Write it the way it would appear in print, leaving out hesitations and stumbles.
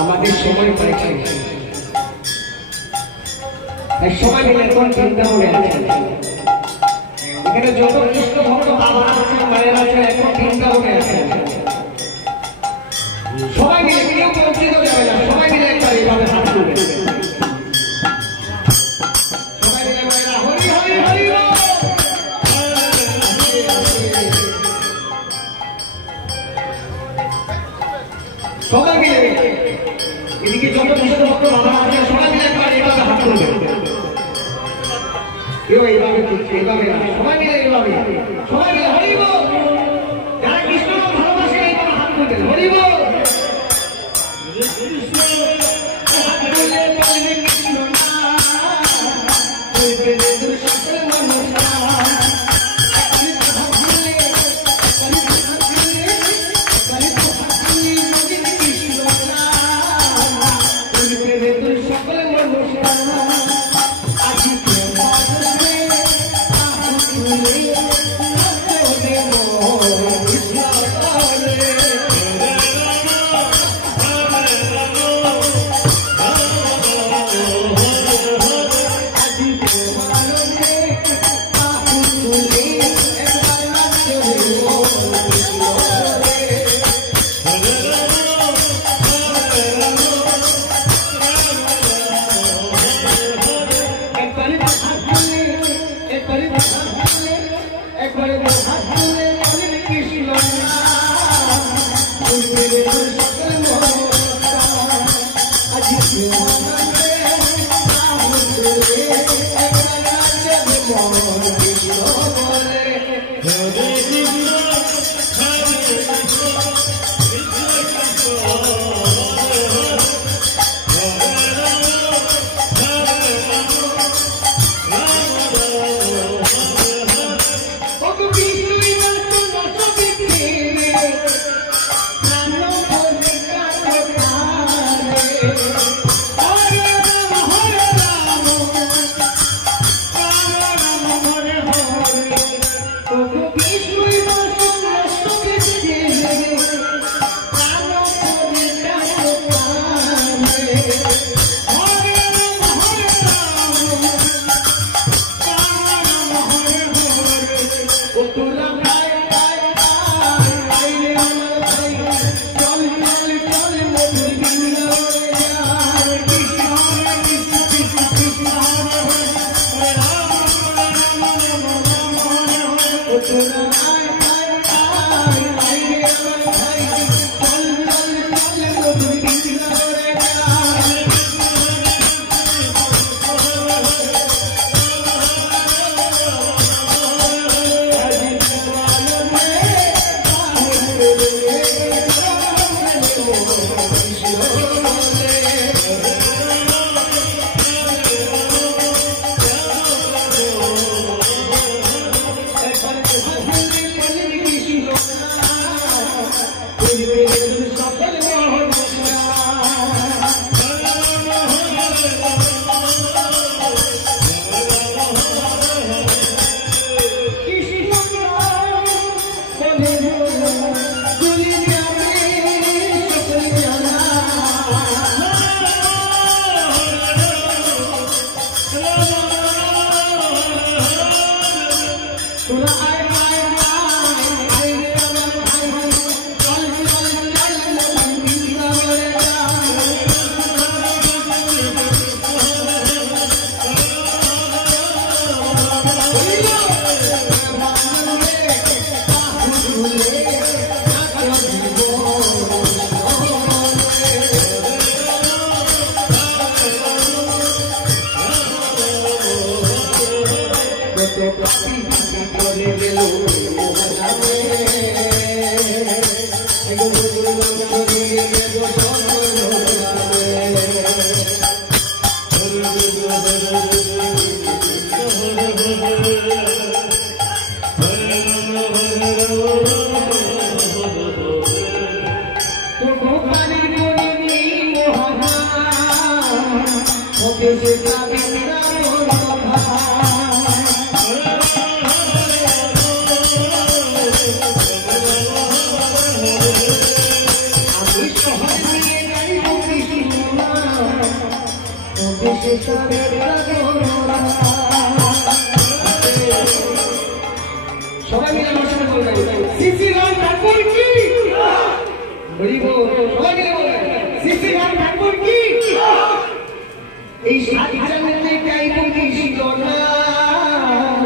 আমাদের সময় পাইছে সময় মিলে এখন বৃন্দাবনে আছে এখানে যত কৃষ্ণ ভক্ত বাবা আছে মায়ের আছে এখন বৃন্দাবনে আছে সবাই মিলে কেউ পৌঁছিত যাবে না সবাই মিলে একবার এইভাবে হাত তুলবে সবাই মিলে মায়েরা হরি হরি হরি সবাই মিলে এদিকে যত কৃষ্ণ ভক্ত বাবা আছে সবাই মিলে একবার এইভাবে হাত তুলবে কেউ এইভাবে এইভাবে সবাই মিলে এইভাবে সবাই মিলে হরি বল যারা কৃষ্ণ ভালোবাসে এইভাবে হাত তুলবেন হরি বল দেশে যাবে না আমি শহরে নিয়ে গাইব কৃষ্ণ দেশে যাবে সবাই মিলে আমার সাথে বলবেন শ্রী রাম ঠাকুর কি সবাই মিলে বলবেন শ্রী রাম ঠাকুর কি এই সাধু গাইব কৃষ্ণ নাম